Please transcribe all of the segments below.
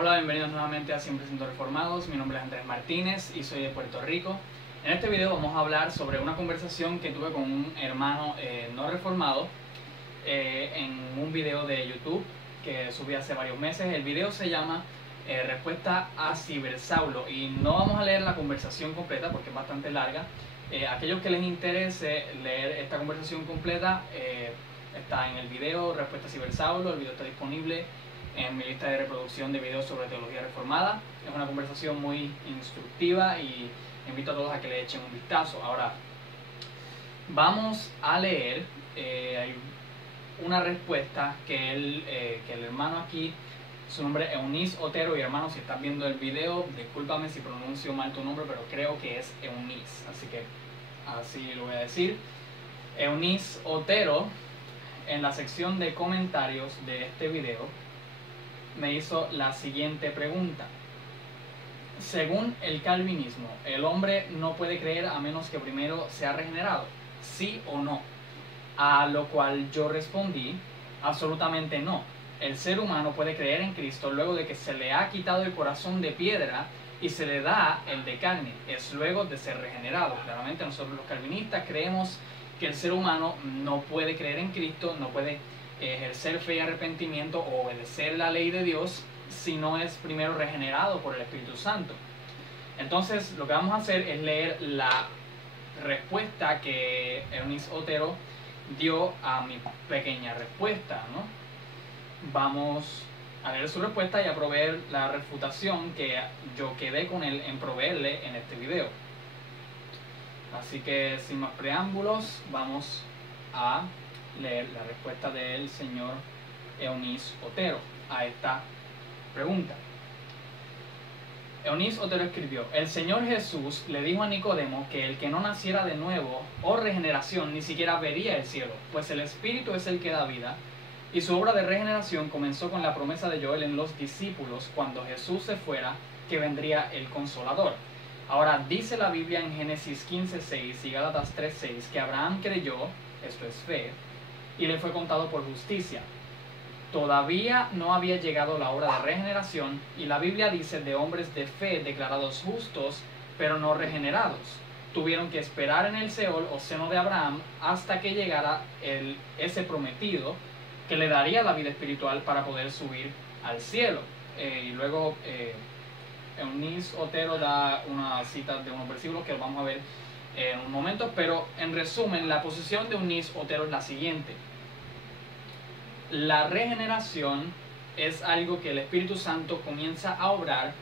Hola, bienvenidos nuevamente a Siempre Siendo Reformados. Mi nombre es Andrés Martínez y soy de Puerto Rico. En este video vamos a hablar sobre una conversación que tuve con un hermano no reformado en un video de YouTube que subí hace varios meses. El video se llama Respuesta a Cibersaulo y no vamos a leer la conversación completa porque es bastante larga. Aquellos que les interese leer esta conversación completa, está en el video Respuesta a Cibersaulo. El video está disponible en mi lista de reproducción de videos sobre teología reformada. Es una conversación muy instructiva y invito a todos a que le echen un vistazo. Ahora, vamos a leer una respuesta que el hermano aquí, su nombre es Eunice Otero, y hermano, si estás viendo el video, discúlpame si pronuncio mal tu nombre, pero creo que es Eunice, así que así lo voy a decir. Eunice Otero, en la sección de comentarios de este video, me hizo la siguiente pregunta. Según el calvinismo, ¿el hombre no puede creer a menos que primero sea regenerado? ¿Sí o no? A lo cual yo respondí, absolutamente no. El ser humano puede creer en Cristo luego de que se le ha quitado el corazón de piedra y se le da el de carne. Es luego de ser regenerado. Claramente nosotros los calvinistas creemos que el ser humano no puede creer en Cristo, no puede ejercer fe y arrepentimiento o obedecer la ley de Dios si no es primero regenerado por el Espíritu Santo. Entonces lo que vamos a hacer es leer la respuesta que Eunice Otero dio a mi pequeña respuesta, ¿no? Vamos a leer su respuesta y a proveer la refutación que yo quedé con él en proveerle en este video. Así que sin más preámbulos, vamos a leer la respuesta del señor Eunice Otero a esta pregunta. Eunice Otero escribió: el Señor Jesús le dijo a Nicodemo que el que no naciera de nuevo o regeneración ni siquiera vería el cielo, pues el Espíritu es el que da vida, y su obra de regeneración comenzó con la promesa de Joel en los discípulos cuando Jesús se fuera, que vendría el Consolador. Ahora dice la Biblia en Génesis 15:6 y Gálatas 3:6 que Abraham creyó, esto es fe, y le fue contado por justicia. Todavía no había llegado la hora de regeneración, y la Biblia dice de hombres de fe declarados justos, pero no regenerados. Tuvieron que esperar en el Seol o seno de Abraham hasta que llegara ese prometido que le daría la vida espiritual para poder subir al cielo. Y luego Eunice Otero da una cita de unos versículos que vamos a ver en un momento, pero en resumen, la posición de Eunice Otero es la siguiente. La regeneración es algo que el Espíritu Santo comienza a obrar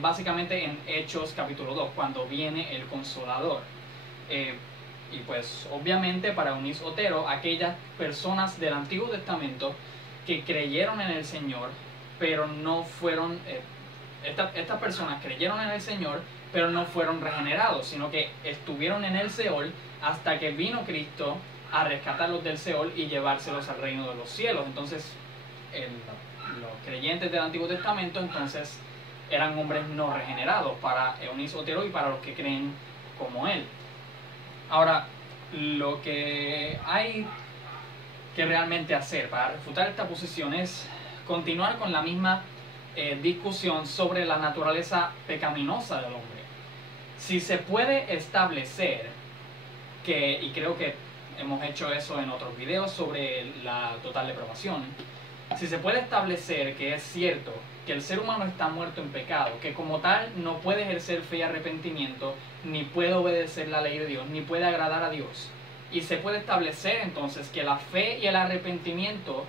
básicamente en Hechos capítulo 2, cuando viene el Consolador. Y pues obviamente para Eunice Otero, aquellas personas del Antiguo Testamento que creyeron en el Señor, pero no fueron, estas personas creyeron en el Señor, pero no fueron regenerados, sino que estuvieron en el Seol hasta que vino Cristo a rescatarlos del Seol y llevárselos al reino de los cielos. Entonces, los creyentes del Antiguo Testamento entonces eran hombres no regenerados para Eunice Otero y para los que creen como él. Ahora, lo que hay que realmente hacer para refutar esta posición es continuar con la misma discusión sobre la naturaleza pecaminosa del hombre. Si se puede establecer que, y creo que hemos hecho eso en otros videos sobre la total depravación, si se puede establecer que es cierto que el ser humano está muerto en pecado, que como tal no puede ejercer fe y arrepentimiento, ni puede obedecer la ley de Dios, ni puede agradar a Dios, y se puede establecer entonces que la fe y el arrepentimiento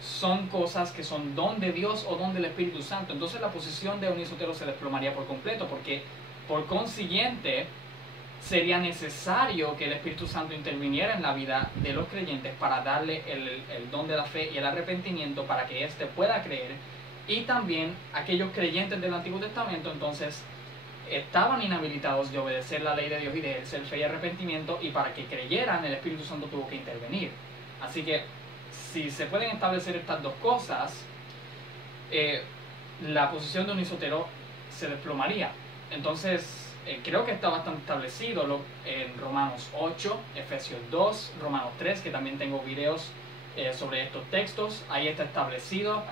son cosas que son don de Dios o don del Espíritu Santo, entonces la posición de Eunice Otero se desplomaría por completo, porque por consiguiente sería necesario que el Espíritu Santo interviniera en la vida de los creyentes para darle el don de la fe y el arrepentimiento para que éste pueda creer. Y también aquellos creyentes del Antiguo Testamento entonces estaban inhabilitados de obedecer la ley de Dios y de ejercer fe y arrepentimiento, y para que creyeran el Espíritu Santo tuvo que intervenir. Así que si se pueden establecer estas dos cosas, la posición de Eunice Otero se desplomaría. Entonces creo que está bastante establecido en Romanos 8, Efesios 2, Romanos 3, que también tengo videos sobre estos textos. Ahí está establecido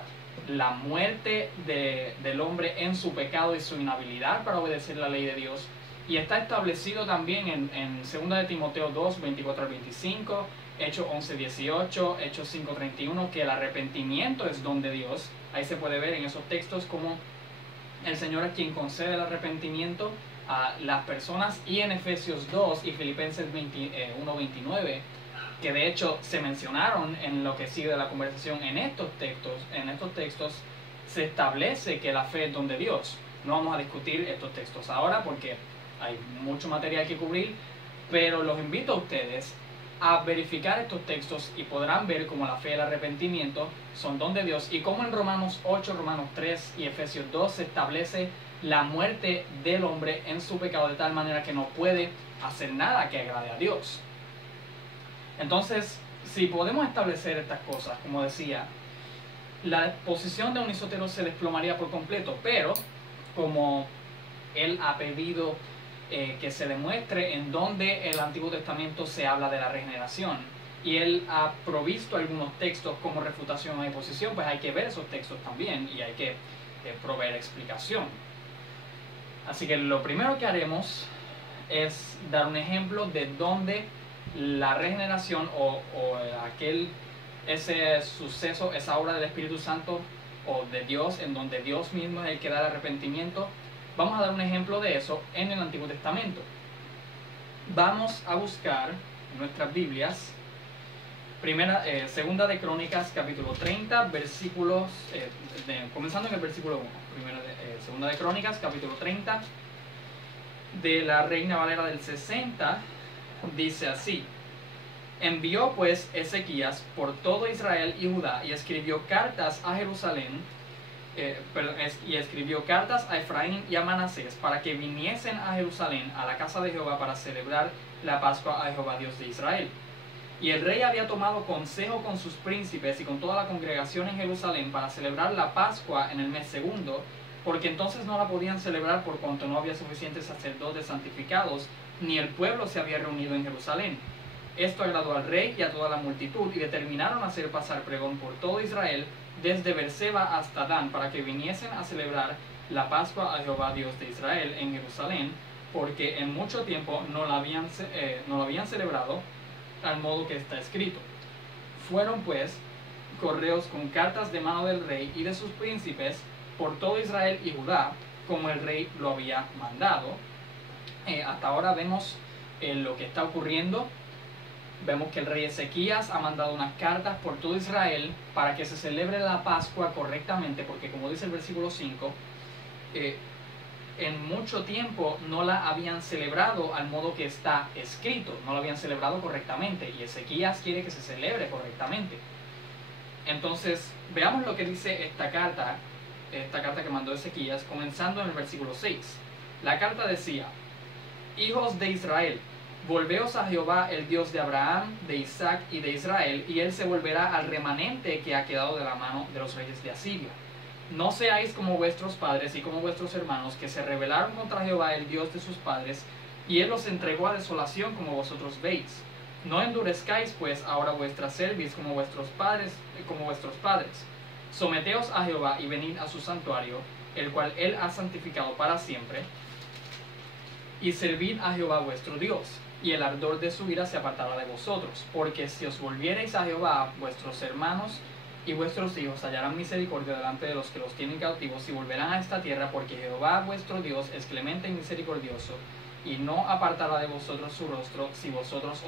la muerte del hombre en su pecado y su inhabilidad para obedecer la ley de Dios. Y está establecido también en 2 de Timoteo 2, 24 al 25, Hechos 11, 18, Hechos 5, 31, que el arrepentimiento es don de Dios. Ahí se puede ver en esos textos como el Señor es quien concede el arrepentimiento a las personas, y en Efesios 2 y Filipenses 1, 29, que de hecho se mencionaron en lo que sigue de la conversación en estos textos se establece que la fe es don de Dios. No vamos a discutir estos textos ahora porque hay mucho material que cubrir, pero los invito a ustedes a verificar estos textos y podrán ver cómo la fe y el arrepentimiento son don de Dios, y cómo en Romanos 8, Romanos 3 y Efesios 2 se establece la muerte del hombre en su pecado de tal manera que no puede hacer nada que agrade a Dios. Entonces, si podemos establecer estas cosas, como decía, la posición de Unisotero se desplomaría por completo, pero como él ha pedido que se demuestre en donde el Antiguo Testamento se habla de la regeneración, y él ha provisto algunos textos como refutación o oposición, pues hay que ver esos textos también y hay que proveer explicación. Así que lo primero que haremos es dar un ejemplo de donde la regeneración ese suceso, esa obra del Espíritu Santo o de Dios, en donde Dios mismo es el que da el arrepentimiento. Vamos a dar un ejemplo de eso en el Antiguo Testamento. Vamos a buscar en nuestras Biblias Segunda de Crónicas, capítulo 30, versículos, comenzando en el versículo 1. Segunda de Crónicas, capítulo 30, de la Reina Valera del 60, dice así: envió pues Ezequías por todo Israel y Judá y escribió cartas a Jerusalén, y escribió cartas a Efraín y a Manasés para que viniesen a Jerusalén a la casa de Jehová para celebrar la Pascua a Jehová Dios de Israel. Y el rey había tomado consejo con sus príncipes y con toda la congregación en Jerusalén para celebrar la Pascua en el mes segundo, porque entonces no la podían celebrar por cuanto no había suficientes sacerdotes santificados, ni el pueblo se había reunido en Jerusalén. Esto agradó al rey y a toda la multitud, y determinaron hacer pasar pregón por todo Israel, desde Berseba hasta Dan, para que viniesen a celebrar la Pascua a Jehová Dios de Israel en Jerusalén, porque en mucho tiempo no la habían celebrado al modo que está escrito. Fueron pues correos con cartas de mano del rey y de sus príncipes por todo Israel y Judá, como el rey lo había mandado. Hasta ahora vemos lo que está ocurriendo. Vemos que el rey Ezequías ha mandado unas cartas por todo Israel para que se celebre la Pascua correctamente, porque como dice el versículo 5, en mucho tiempo no la habían celebrado al modo que está escrito, no la habían celebrado correctamente, y Ezequías quiere que se celebre correctamente. Entonces, veamos lo que dice esta carta que mandó Ezequías, comenzando en el versículo 6. La carta decía: hijos de Israel, volveos a Jehová, el Dios de Abraham, de Isaac y de Israel, y él se volverá al remanente que ha quedado de la mano de los reyes de Asiria. No seáis como vuestros padres y como vuestros hermanos, que se rebelaron contra Jehová, el Dios de sus padres, y él los entregó a desolación, como vosotros veis. No endurezcáis pues ahora vuestra cerviz como vuestros padres. Someteos a Jehová y venid a su santuario, el cual él ha santificado para siempre, y servid a Jehová vuestro Dios, y el ardor de su ira se apartará de vosotros, porque si os volviereis a Jehová, vuestros hermanos y vuestros hijos hallarán misericordia delante de los que los tienen cautivos, y volverán a esta tierra, porque Jehová vuestro Dios es clemente y misericordioso, y no apartará de vosotros su rostro si vosotros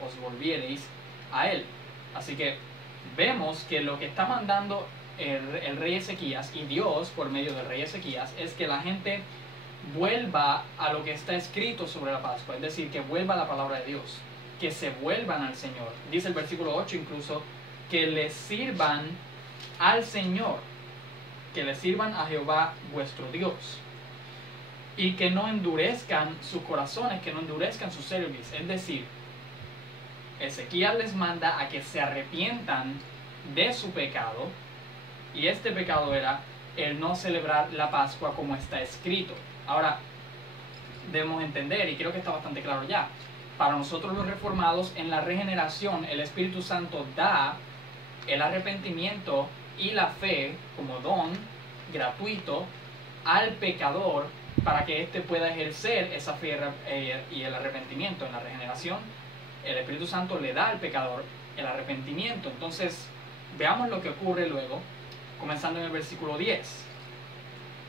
os volviereis a él. Así que vemos que lo que está mandando el rey Ezequías y Dios por medio del rey Ezequías es que la gente vuelva a lo que está escrito sobre la Pascua, es decir, que vuelva a la palabra de Dios, que se vuelvan al Señor. Dice el versículo 8 incluso que le sirvan al Señor, que le sirvan a Jehová vuestro Dios, y que no endurezcan sus corazones, que no endurezcan sus cerviz. Es decir, Ezequías les manda a que se arrepientan de su pecado, y este pecado era el no celebrar la Pascua como está escrito. Ahora, debemos entender, y creo que está bastante claro ya, para nosotros los reformados, en la regeneración, el Espíritu Santo da el arrepentimiento y la fe como don gratuito al pecador para que éste pueda ejercer esa fe y el arrepentimiento. En la regeneración, el Espíritu Santo le da al pecador el arrepentimiento. Entonces, veamos lo que ocurre luego, comenzando en el versículo 10.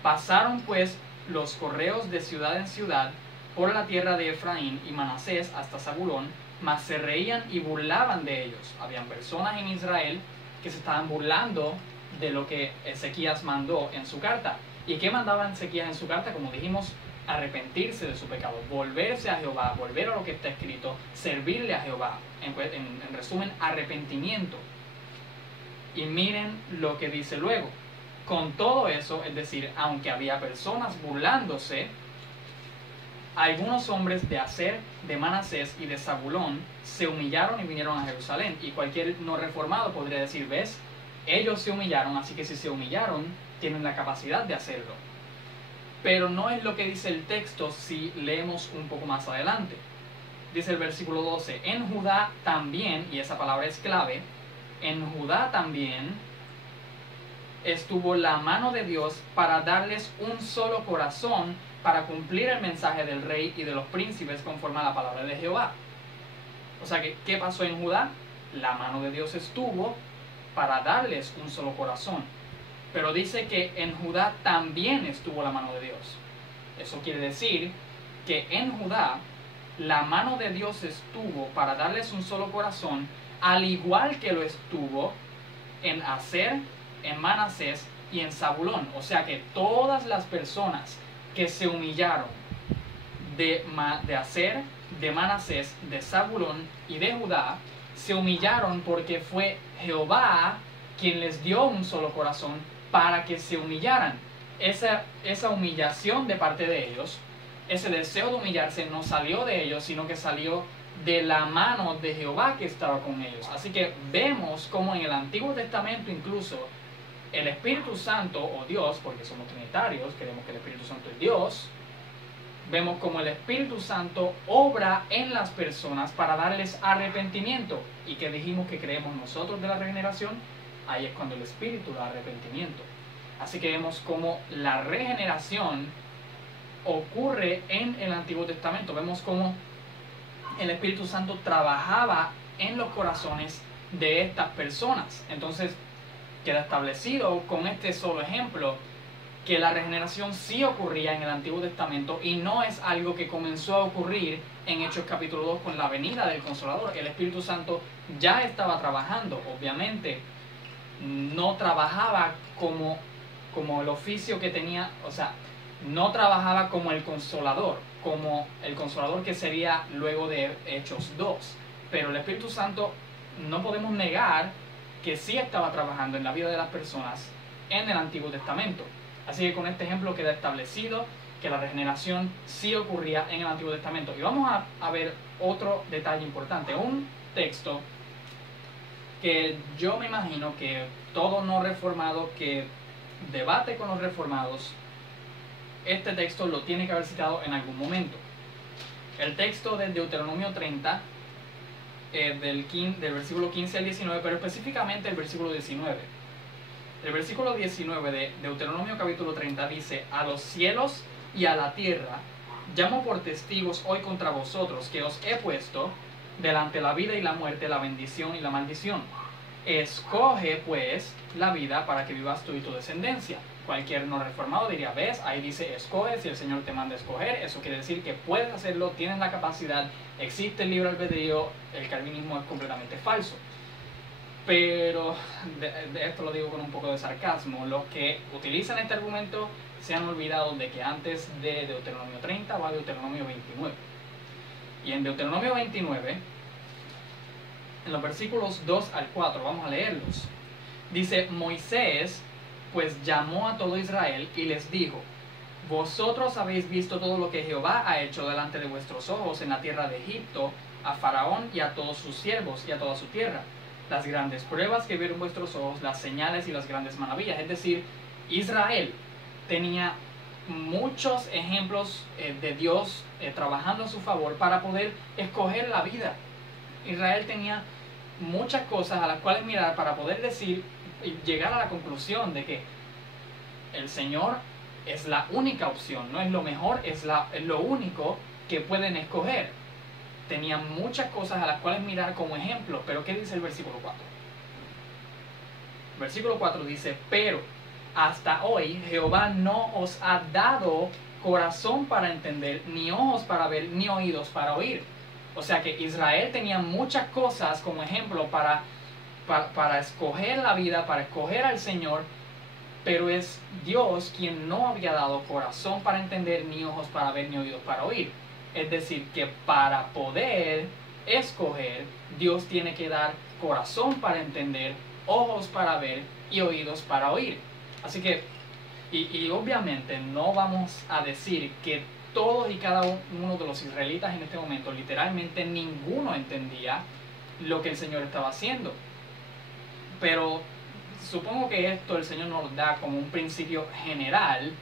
Pasaron pues los correos de ciudad en ciudad por la tierra de Efraín y Manasés hasta Zabulón, mas se reían y burlaban de ellos. Habían personas en Israel que se estaban burlando de lo que Ezequías mandó en su carta. ¿Y qué mandaba Ezequías en su carta? Como dijimos, arrepentirse de su pecado, volverse a Jehová, volver a lo que está escrito, servirle a Jehová. En resumen, arrepentimiento. Y miren lo que dice luego. Con todo eso, es decir, aunque había personas burlándose, algunos hombres de Aser, de Manasés y de Zabulón se humillaron y vinieron a Jerusalén. Y cualquier no reformado podría decir, ¿ves? Ellos se humillaron, así que si se humillaron, tienen la capacidad de hacerlo. Pero no es lo que dice el texto si leemos un poco más adelante. Dice el versículo 12, en Judá también, y esa palabra es clave, en Judá también estuvo la mano de Dios para darles un solo corazón para cumplir el mensaje del rey y de los príncipes conforme a la palabra de Jehová. O sea que, ¿qué pasó en Judá? La mano de Dios estuvo para darles un solo corazón. Pero dice que en Judá también estuvo la mano de Dios. Eso quiere decir que en Judá la mano de Dios estuvo para darles un solo corazón, al igual que lo estuvo en Aser, en Manasés y en Zabulón. O sea que todas las personas que se humillaron de Aser, de Manasés, de Zabulón y de Judá, se humillaron porque fue Jehová quien les dio un solo corazón para que se humillaran. Esa humillación de parte de ellos, ese deseo de humillarse no salió de ellos, sino que salió de la mano de Jehová que estaba con ellos. Así que vemos como en el Antiguo Testamento incluso el Espíritu Santo, o Dios, porque somos trinitarios, creemos que el Espíritu Santo es Dios, vemos como el Espíritu Santo obra en las personas para darles arrepentimiento. ¿Y que dijimos que creemos nosotros de la regeneración? Ahí es cuando el Espíritu da arrepentimiento. Así que vemos como la regeneración ocurre en el Antiguo Testamento. Vemos como el Espíritu Santo trabajaba en los corazones de estas personas. Entonces queda establecido con este solo ejemplo que la regeneración sí ocurría en el Antiguo Testamento y no es algo que comenzó a ocurrir en Hechos capítulo 2 con la venida del Consolador. El Espíritu Santo ya estaba trabajando, obviamente no trabajaba como el oficio que tenía, o sea, no trabajaba como el Consolador que sería luego de Hechos 2. Pero el Espíritu Santo no podemos negar que sí estaba trabajando en la vida de las personas en el Antiguo Testamento. Así que con este ejemplo queda establecido que la regeneración sí ocurría en el Antiguo Testamento. Y vamos a ver otro detalle importante, un texto que yo me imagino que todo no reformado que debate con los reformados, este texto lo tiene que haber citado en algún momento. El texto del Deuteronomio 30, del versículo 15 al 19, pero específicamente el versículo 19. El versículo 19 de Deuteronomio capítulo 30 dice: a los cielos y a la tierra llamo por testigos hoy contra vosotros que os he puesto delante la vida y la muerte, la bendición y la maldición. Escoge pues la vida para que vivas tú y tu descendencia. Cualquier no reformado diría, ves, ahí dice escoge, si el Señor te manda a escoger, eso quiere decir que puedes hacerlo, tienes la capacidad, existe el libre albedrío, el calvinismo es completamente falso. Pero de esto lo digo con un poco de sarcasmo, los que utilizan este argumento se han olvidado de que antes de Deuteronomio 30 va Deuteronomio 29. Y en Deuteronomio 29, en los versículos 2 al 4, vamos a leerlos. Dice: Moisés pues llamó a todo Israel y les dijo: vosotros habéis visto todo lo que Jehová ha hecho delante de vuestros ojos en la tierra de Egipto, a Faraón y a todos sus siervos y a toda su tierra, las grandes pruebas que vieron vuestros ojos, las señales y las grandes maravillas. Es decir, Israel tenía muchos ejemplos de Dios trabajando a su favor para poder escoger la vida. Israel tenía muchas cosas a las cuales mirar para poder decir llegar a la conclusión de que el Señor es la única opción, no es lo mejor, es lo único que pueden escoger. Tenían muchas cosas a las cuales mirar como ejemplo, pero ¿qué dice el versículo 4? Versículo 4 dice: pero hasta hoy Jehová no os ha dado corazón para entender, ni ojos para ver, ni oídos para oír. O sea que Israel tenía muchas cosas como ejemplo para escoger la vida, para escoger al Señor, pero es Dios quien no había dado corazón para entender, ni ojos para ver, ni oídos para oír. Es decir, que para poder escoger, Dios tiene que dar corazón para entender, ojos para ver y oídos para oír. Así que, y obviamente no vamos a decir que todos y cada uno de los israelitas en este momento, literalmente ninguno entendía lo que el Señor estaba haciendo. Pero supongo que esto el Señor nos da como un principio general,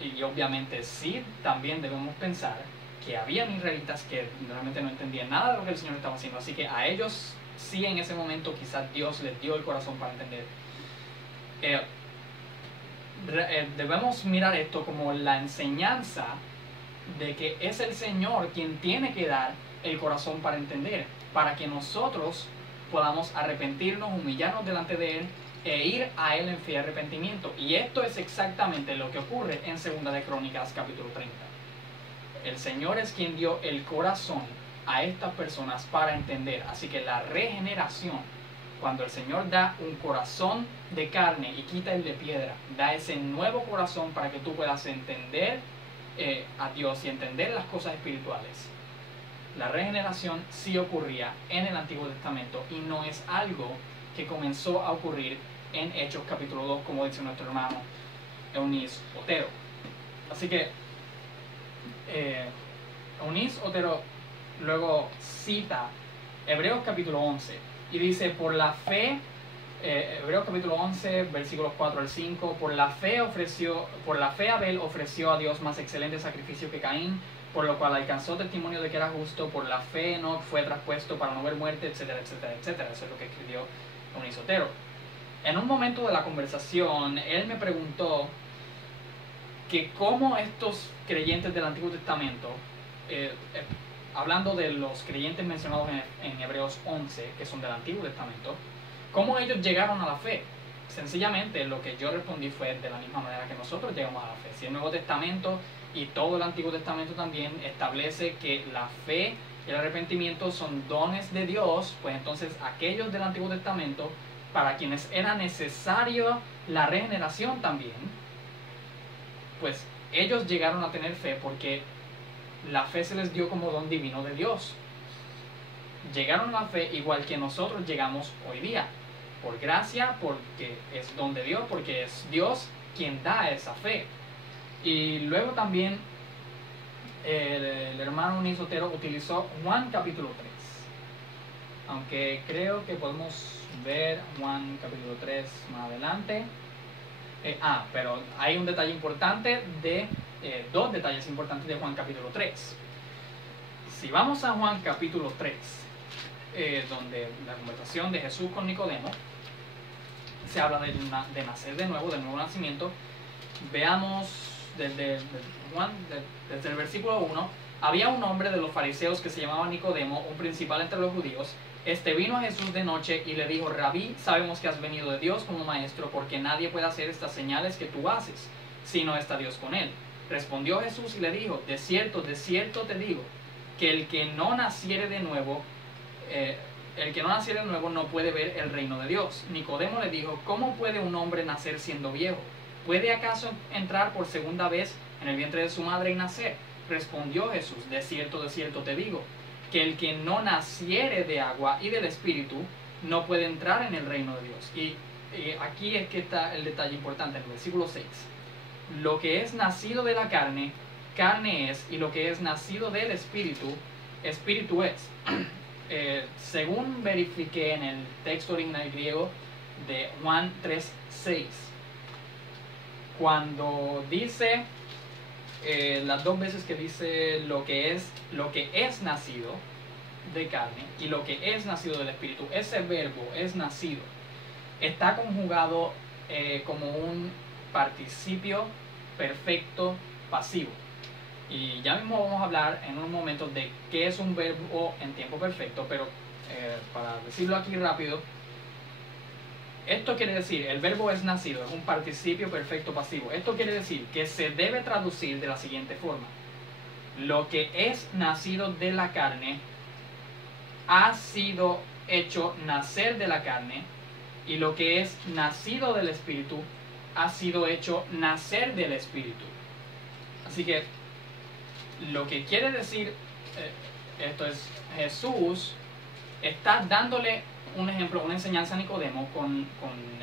y obviamente sí, también debemos pensar que había israelitas que realmente no entendían nada de lo que el Señor estaba haciendo. Así que a ellos sí, en ese momento quizás Dios les dio el corazón para entender. Debemos mirar esto como la enseñanza de que es el Señor quien tiene que dar el corazón para entender, para que nosotros podamos arrepentirnos, humillarnos delante de Él e ir a Él en fe arrepentimiento. Y esto es exactamente lo que ocurre en 2 de Crónicas capítulo 30. El Señor es quien dio el corazón a estas personas para entender. Así que la regeneración, cuando el Señor da un corazón de carne y quita el de piedra, da ese nuevo corazón para que tú puedas entender a Dios y entender las cosas espirituales. La regeneración sí ocurría en el Antiguo Testamento y no es algo que comenzó a ocurrir en Hechos capítulo 2, como dice nuestro hermano Eunice Otero. Así que Eunice Otero luego cita Hebreos capítulo 11 y dice: por la fe, Hebreos capítulo 11 versículos 4 al 5, por la fe Abel ofreció a Dios más excelente sacrificio que Caín, por lo cual alcanzó testimonio de que era justo, por la fe Enoc fue traspuesto para no ver muerte, etcétera, etcétera, etcétera. Eso es lo que escribió Eunice Otero. En un momento de la conversación, él me preguntó que cómo estos creyentes del Antiguo Testamento, hablando de los creyentes mencionados en Hebreos 11, que son del Antiguo Testamento, cómo ellos llegaron a la fe. Sencillamente lo que yo respondí fue de la misma manera que nosotros llegamos a la fe. Si el Nuevo Testamento y todo el Antiguo Testamento también establece que la fe y el arrepentimiento son dones de Dios, pues entonces aquellos del Antiguo Testamento, para quienes era necesario la regeneración también, pues ellos llegaron a tener fe porque la fe se les dio como don divino de Dios. Llegaron a la fe igual que nosotros llegamos hoy día, por gracia, porque es don de Dios, porque es Dios quien da esa fe. Y luego también el hermano Eunice Otero utilizó Juan capítulo 3, aunque creo que podemos ver Juan capítulo 3 más adelante. Pero hay un detalle importante dos detalles importantes de Juan capítulo 3. Si vamos a Juan capítulo 3, donde la conversación de Jesús con Nicodemo, se habla de nacer de nuevo, del nuevo nacimiento. Veamos desde el versículo 1. Había un hombre de los fariseos que se llamaba Nicodemo, un principal entre los judíos. Este vino a Jesús de noche y le dijo: Rabí, sabemos que has venido de Dios como maestro, porque nadie puede hacer estas señales que tú haces, si no está Dios con él. Respondió Jesús y le dijo: de cierto te digo, que el que no naciere de nuevo no puede ver el reino de Dios. Nicodemo le dijo: ¿cómo puede un hombre nacer siendo viejo? ¿Puede acaso entrar por segunda vez en el vientre de su madre y nacer? Respondió Jesús: de cierto te digo, que el que no naciere de agua y del Espíritu no puede entrar en el reino de Dios. Y aquí es que está el detalle importante, en el versículo 6. Lo que es nacido de la carne, carne es, y lo que es nacido del Espíritu, Espíritu es. Según verifiqué en el texto original griego de Juan 3:6, cuando dice las dos veces que dice lo que es nacido de carne y lo que es nacido del Espíritu, ese verbo es nacido está conjugado como un participio perfecto pasivo. Y ya mismo vamos a hablar en un momento de qué es un verbo en tiempo perfecto, pero para decirlo aquí rápido, esto quiere decir, el verbo es nacido, es un participio perfecto pasivo. Esto quiere decir que se debe traducir de la siguiente forma: lo que es nacido de la carne ha sido hecho nacer de la carne, y lo que es nacido del Espíritu ha sido hecho nacer del Espíritu. Así que lo que quiere decir esto es, Jesús está dándole un ejemplo, una enseñanza a Nicodemo con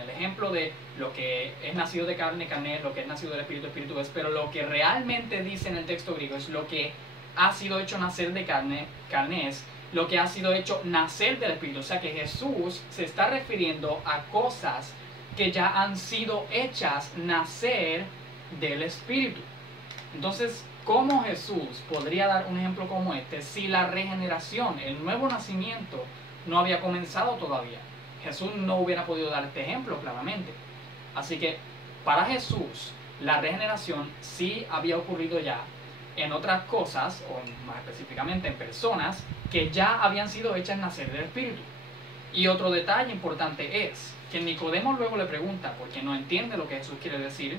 el ejemplo de lo que es nacido de carne, carne, lo que es nacido del Espíritu, Espíritu es, pero lo que realmente dice en el texto griego es lo que ha sido hecho nacer de carne, carne es lo que ha sido hecho nacer del Espíritu. O sea que Jesús se está refiriendo a cosas que ya han sido hechas nacer del Espíritu. Entonces, ¿cómo Jesús podría dar un ejemplo como este si la regeneración, el nuevo nacimiento, no había comenzado todavía? Jesús no hubiera podido dar este ejemplo claramente. Así que para Jesús la regeneración sí había ocurrido ya en otras cosas, o más específicamente en personas que ya habían sido hechas nacer del Espíritu. Y otro detalle importante es que Nicodemo luego le pregunta, porque no entiende lo que Jesús quiere decir,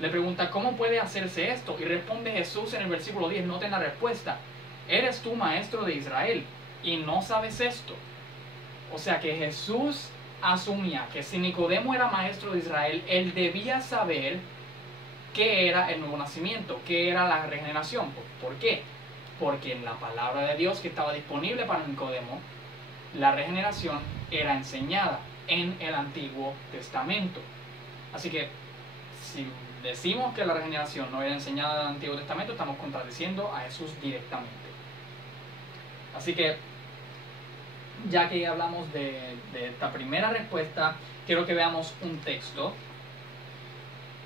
le pregunta ¿cómo puede hacerse esto? Y responde Jesús en el versículo 10, noten la respuesta: ¿eres tú maestro de Israel y no sabes esto? O sea que Jesús asumía que si Nicodemo era maestro de Israel, él debía saber qué era el nuevo nacimiento, qué era la regeneración. ¿Por qué? Porque en la palabra de Dios que estaba disponible para Nicodemo, la regeneración era enseñada en el Antiguo Testamento. Así que si decimos que la regeneración no era enseñada en el Antiguo Testamento, estamos contradiciendo a Jesús directamente. Así que, ya que hablamos de esta primera respuesta, quiero que veamos un texto.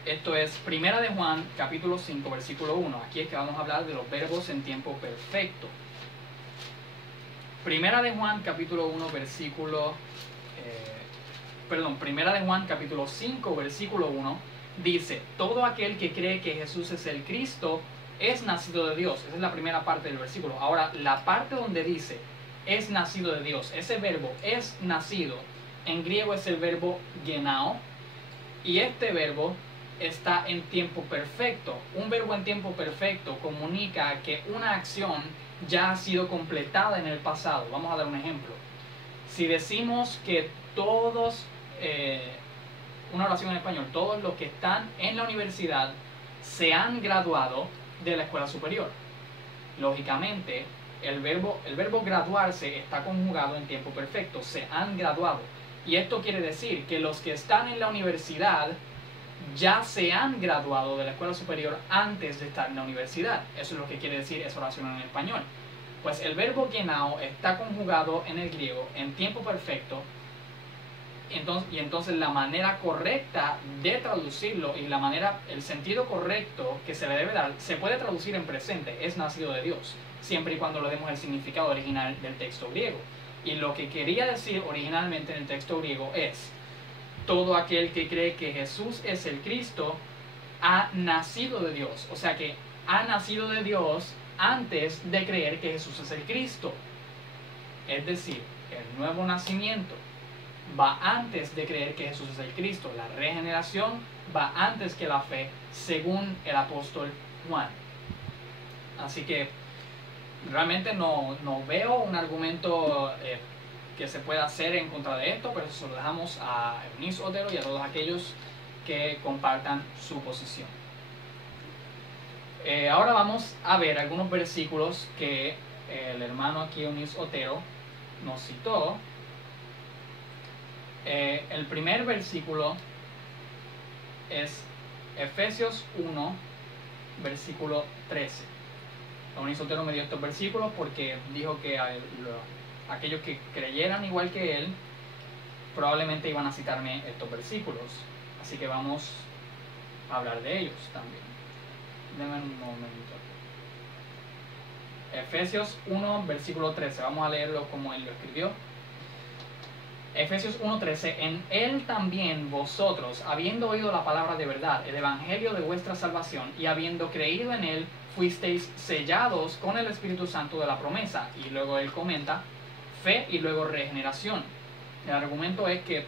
Esto es Primera de Juan, capítulo 5, versículo 1. Aquí es que vamos a hablar de los verbos en tiempo perfecto. Primera de Juan, capítulo 1, versículo... Primera de Juan, capítulo 5, versículo 1, dice: todo aquel que cree que Jesús es el Cristo es nacido de Dios. Esa es la primera parte del versículo. Ahora, la parte donde dice es nacido de Dios, ese verbo es nacido, en griego es el verbo genao, y este verbo está en tiempo perfecto. Un verbo en tiempo perfecto comunica que una acción ya ha sido completada en el pasado. Vamos a dar un ejemplo. Si decimos que todos, una oración en español, todos los que están en la universidad se han graduado de la escuela superior, lógicamente el verbo graduarse está conjugado en tiempo perfecto, se han graduado. Y esto quiere decir que los que están en la universidad ya se han graduado de la escuela superior antes de estar en la universidad. Eso es lo que quiere decir esa oración en español. Pues el verbo genao está conjugado en el griego en tiempo perfecto, entonces la manera correcta de traducirlo y el sentido correcto que se le debe dar, se puede traducir en presente: es nacido de Dios, siempre y cuando le demos el significado original del texto griego. Y lo que quería decir originalmente en el texto griego es: todo aquel que cree que Jesús es el Cristo ha nacido de Dios. O sea que ha nacido de Dios antes de creer que Jesús es el Cristo. Es decir, el nuevo nacimiento va antes de creer que Jesús es el Cristo. La regeneración va antes que la fe, según el apóstol Juan. Así que realmente no veo un argumento que se pueda hacer en contra de esto, pero se lo dejamos a Eunice Otero y a todos aquellos que compartan su posición. Ahora vamos a ver algunos versículos que el hermano aquí, Eunice Otero, nos citó. El primer versículo es Efesios 1, versículo 13. Eunice Otero me dio estos versículos porque dijo que aquellos que creyeran igual que él probablemente iban a citarme estos versículos. Así que vamos a hablar de ellos también. Denme un momento. Efesios 1, versículo 13. Vamos a leerlo como él lo escribió. Efesios 1:13, en Él también vosotros, habiendo oído la palabra de verdad, el evangelio de vuestra salvación, y habiendo creído en Él, fuisteis sellados con el Espíritu Santo de la promesa. Y luego él comenta, fe y luego regeneración. El argumento es que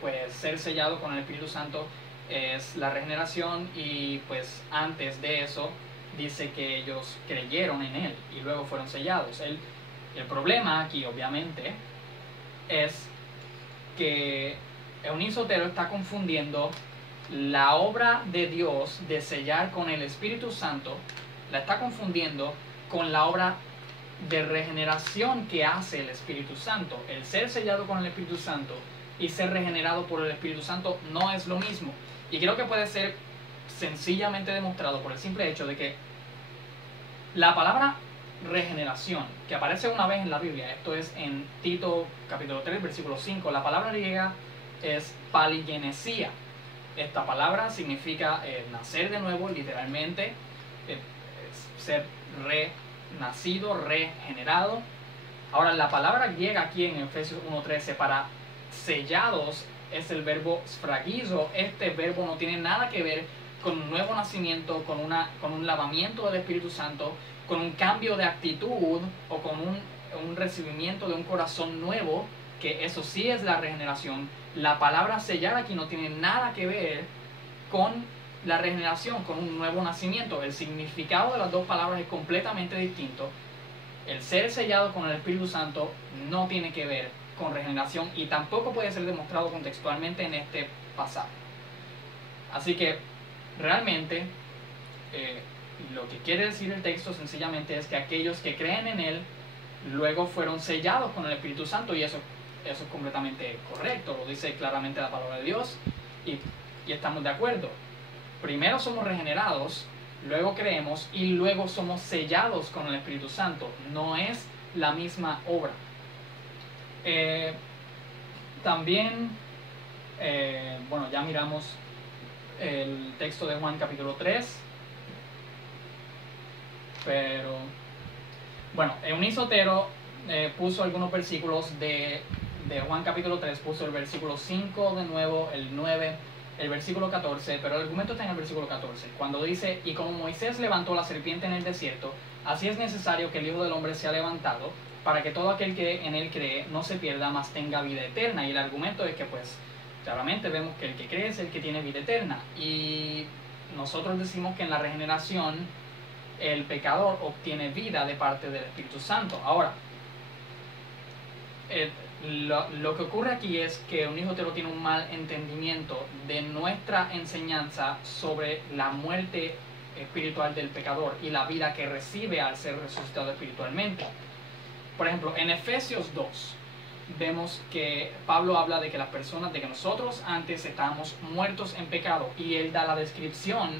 pues ser sellado con el Espíritu Santo es la regeneración, y pues antes de eso dice que ellos creyeron en Él y luego fueron sellados. El problema aquí obviamente es que Eunice Otero está confundiendo la obra de Dios de sellar con el Espíritu Santo, la está confundiendo con la obra de regeneración que hace el Espíritu Santo. El ser sellado con el Espíritu Santo y ser regenerado por el Espíritu Santo no es lo mismo. Y creo que puede ser sencillamente demostrado por el simple hecho de que la palabra regeneración, que aparece una vez en la Biblia, esto es en Tito capítulo 3, versículo 5, la palabra griega es paligenesia. Esta palabra significa nacer de nuevo, literalmente, ser renacido, regenerado. Ahora, la palabra griega aquí en Efesios 1:13 para sellados es el verbo sfragizo. Este verbo no tiene nada que ver con un nuevo nacimiento, con un lavamiento del Espíritu Santo, con un cambio de actitud o con un recibimiento de un corazón nuevo, que eso sí es la regeneración. La palabra sellar aquí no tiene nada que ver con la regeneración, con un nuevo nacimiento. El significado de las dos palabras es completamente distinto. El ser sellado con el Espíritu Santo no tiene que ver con regeneración y tampoco puede ser demostrado contextualmente en este pasaje. Así que realmente lo que quiere decir el texto sencillamente es que aquellos que creen en Él luego fueron sellados con el Espíritu Santo, y eso es completamente correcto, lo dice claramente la palabra de Dios, y estamos de acuerdo. Primero somos regenerados, luego creemos y luego somos sellados con el Espíritu Santo. No es la misma obra. También, bueno, ya miramos el texto de Juan capítulo 3, pero bueno, Eunice Otero puso algunos versículos de Juan capítulo 3, puso el versículo 5 de nuevo, el 9, el versículo 14, pero el argumento está en el versículo 14, cuando dice, y como Moisés levantó la serpiente en el desierto, así es necesario que el Hijo del Hombre sea levantado, para que todo aquel que en él cree no se pierda, mas tenga vida eterna. Y el argumento es que pues claramente vemos que el que cree es el que tiene vida eterna, y nosotros decimos que en la regeneración el pecador obtiene vida de parte del Espíritu Santo. Ahora, lo que ocurre aquí es que Eunice Otero tiene un mal entendimiento de nuestra enseñanza sobre la muerte espiritual del pecador y la vida que recibe al ser resucitado espiritualmente. Por ejemplo, en Efesios 2 vemos que Pablo habla de que las personas, de que nosotros antes estábamos muertos en pecado, y él da la descripción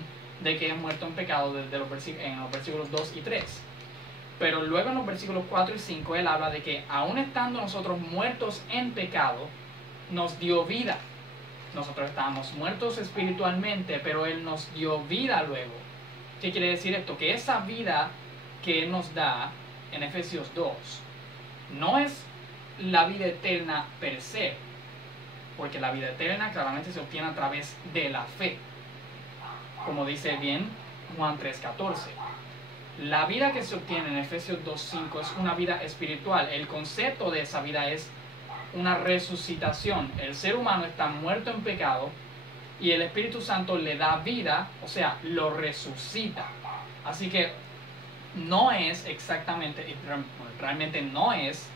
de que es muerto en pecado en los versículos 2 y 3. Pero luego en los versículos 4 y 5 él habla de que aún estando nosotros muertos en pecado, nos dio vida. Nosotros estábamos muertos espiritualmente, pero él nos dio vida luego. ¿Qué quiere decir esto? Que esa vida que él nos da en Efesios 2 no es la vida eterna per se, porque la vida eterna claramente se obtiene a través de la fe, como dice bien Juan 3:14. La vida que se obtiene en Efesios 2:5 es una vida espiritual. El concepto de esa vida es una resucitación. El ser humano está muerto en pecado y el Espíritu Santo le da vida, o sea, lo resucita. Así que no es exactamente, realmente no es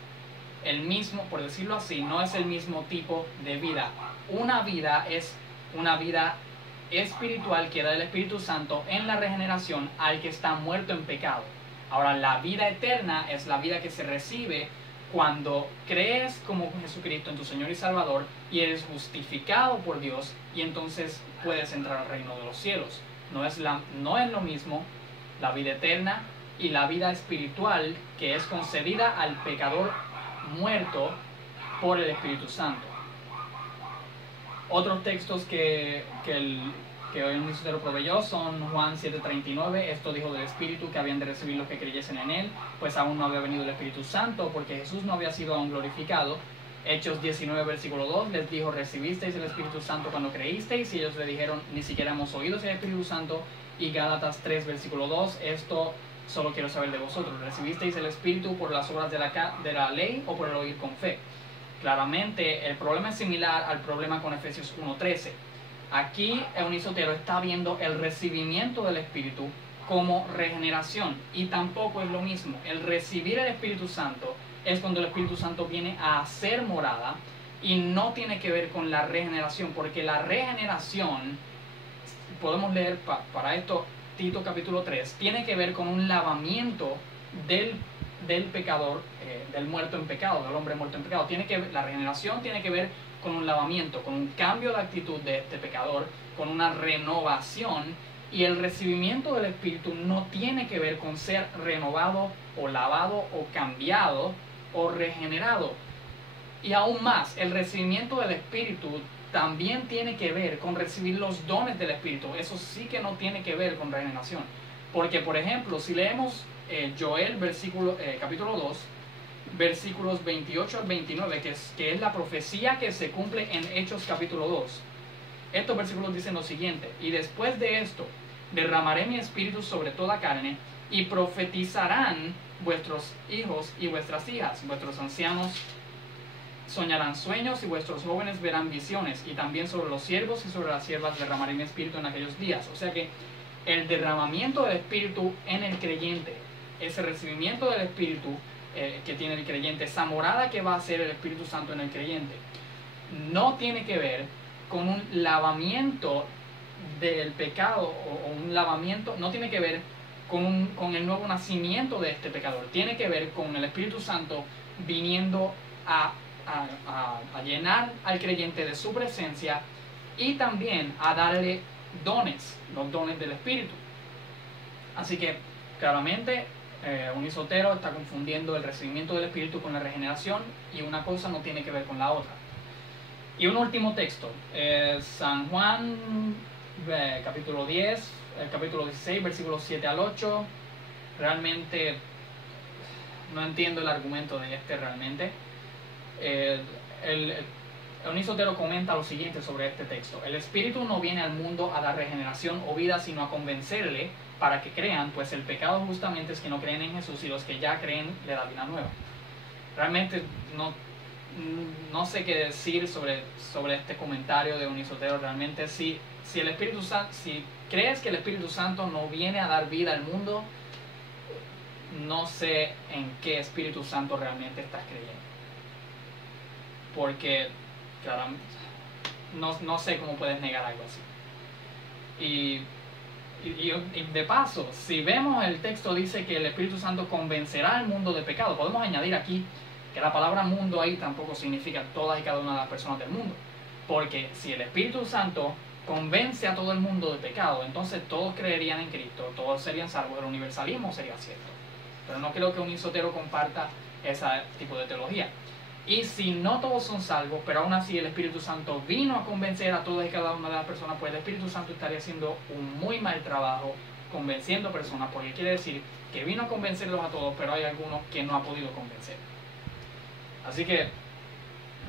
el mismo, por decirlo así, no es el mismo tipo de vida. Una vida es una vida espiritual que da el Espíritu Santo en la regeneración al que está muerto en pecado. Ahora, la vida eterna es la vida que se recibe cuando crees como Jesucristo en tu Señor y Salvador y eres justificado por Dios, y entonces puedes entrar al reino de los cielos. No es lo mismo la vida eterna y la vida espiritual que es concedida al pecador muerto por el Espíritu Santo. Otros textos que hoy el ministerio proveyó son Juan 7:39. Esto dijo del Espíritu que habían de recibir los que creyesen en Él, pues aún no había venido el Espíritu Santo, porque Jesús no había sido aún glorificado. Hechos 19, versículo 2, les dijo, recibisteis el Espíritu Santo cuando creísteis, y ellos le dijeron, ni siquiera hemos oído ese Espíritu Santo. Y Gálatas 3, versículo 2, esto solo quiero saber de vosotros, ¿recibisteis el Espíritu por las obras de la ley o por el oír con fe? Claramente el problema es similar al problema con Efesios 1:13. Aquí Eunisotero está viendo el recibimiento del Espíritu como regeneración, y tampoco es lo mismo. El recibir el Espíritu Santo es cuando el Espíritu Santo viene a hacer morada, y no tiene que ver con la regeneración, porque la regeneración, podemos leer para esto Tito capítulo 3, tiene que ver con un lavamiento del pecador, del muerto en pecado, del hombre muerto en pecado. La regeneración tiene que ver con un lavamiento, con un cambio de actitud de este pecador, con una renovación. Y el recibimiento del Espíritu no tiene que ver con ser renovado o lavado o cambiado o regenerado. Y aún más, el recibimiento del Espíritu también tiene que ver con recibir los dones del Espíritu. Eso sí que no tiene que ver con regeneración. Porque, por ejemplo, si leemos Joel capítulo 2, versículos 28 al 29, que es la profecía que se cumple en Hechos capítulo 2. Estos versículos dicen lo siguiente: y después de esto derramaré mi espíritu sobre toda carne, y profetizarán vuestros hijos y vuestras hijas, vuestros ancianos soñarán sueños, y vuestros jóvenes verán visiones, y también sobre los siervos y sobre las siervas derramaré mi espíritu en aquellos días. O sea que el derramamiento del espíritu en el creyente, ese recibimiento del espíritu que tiene el creyente, esa morada que va a hacer el Espíritu Santo en el creyente, no tiene que ver con un lavamiento del pecado, o un lavamiento, no tiene que ver con el nuevo nacimiento de este pecador. Tiene que ver con el Espíritu Santo viniendo a llenar al creyente de su presencia, y también a darle dones, los dones del Espíritu. Así que claramente Eunisotero está confundiendo el recibimiento del Espíritu con la regeneración, y una cosa no tiene que ver con la otra. Y un último texto, San Juan capítulo 10, capítulo 16, versículos 7 al 8. Realmente no entiendo el argumento de realmente. Eunisotero comenta lo siguiente sobre este texto: el Espíritu no viene al mundo a dar regeneración o vida, sino a convencerle para que crean, pues el pecado justamente es que no creen en Jesús, y los que ya creen le da vida nueva. Realmente no sé qué decir sobre este comentario de Eunisotero. Realmente si crees que el Espíritu Santo no viene a dar vida al mundo, no sé en qué Espíritu Santo realmente estás creyendo, porque claramente no sé cómo puedes negar algo así. Y de paso, si vemos el texto, dice que el Espíritu Santo convencerá al mundo de pecado. Podemos añadir aquí que la palabra mundo ahí tampoco significa todas y cada una de las personas del mundo, porque si el Espíritu Santo convence a todo el mundo de pecado, entonces todos creerían en Cristo, todos serían salvos, el universalismo sería cierto. Pero no creo que Eunisotero comparta ese tipo de teología. Y si no todos son salvos, pero aún así el Espíritu Santo vino a convencer a todas y cada una de las personas, pues el Espíritu Santo estaría haciendo un muy mal trabajo convenciendo personas, porque quiere decir que vino a convencerlos a todos, pero hay algunos que no ha podido convencer. Así que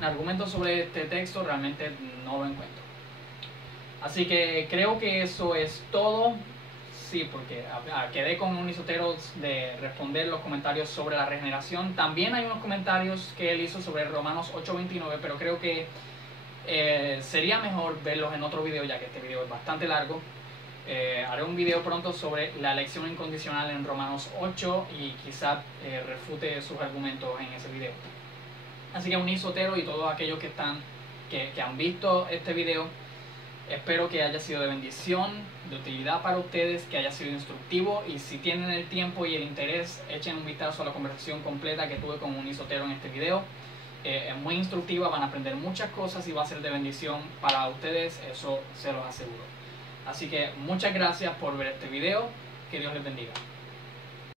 argumentos sobre este texto realmente no lo encuentro. Así que creo que eso es todo. Sí, porque quedé con Eunisotero de responder los comentarios sobre la regeneración. También hay unos comentarios que él hizo sobre Romanos 8:29, pero creo que sería mejor verlos en otro video, ya que este video es bastante largo. Haré un video pronto sobre la elección incondicional en Romanos 8, y quizá refute sus argumentos en ese video. Así que Eunisotero y todos aquellos que han visto este video, espero que haya sido de bendición, de utilidad para ustedes, que haya sido instructivo, y si tienen el tiempo y el interés, echen un vistazo a la conversación completa que tuve con Eunisotero en este video. Es muy instructiva, van a aprender muchas cosas y va a ser de bendición para ustedes, eso se los aseguro. Así que muchas gracias por ver este video, que Dios les bendiga.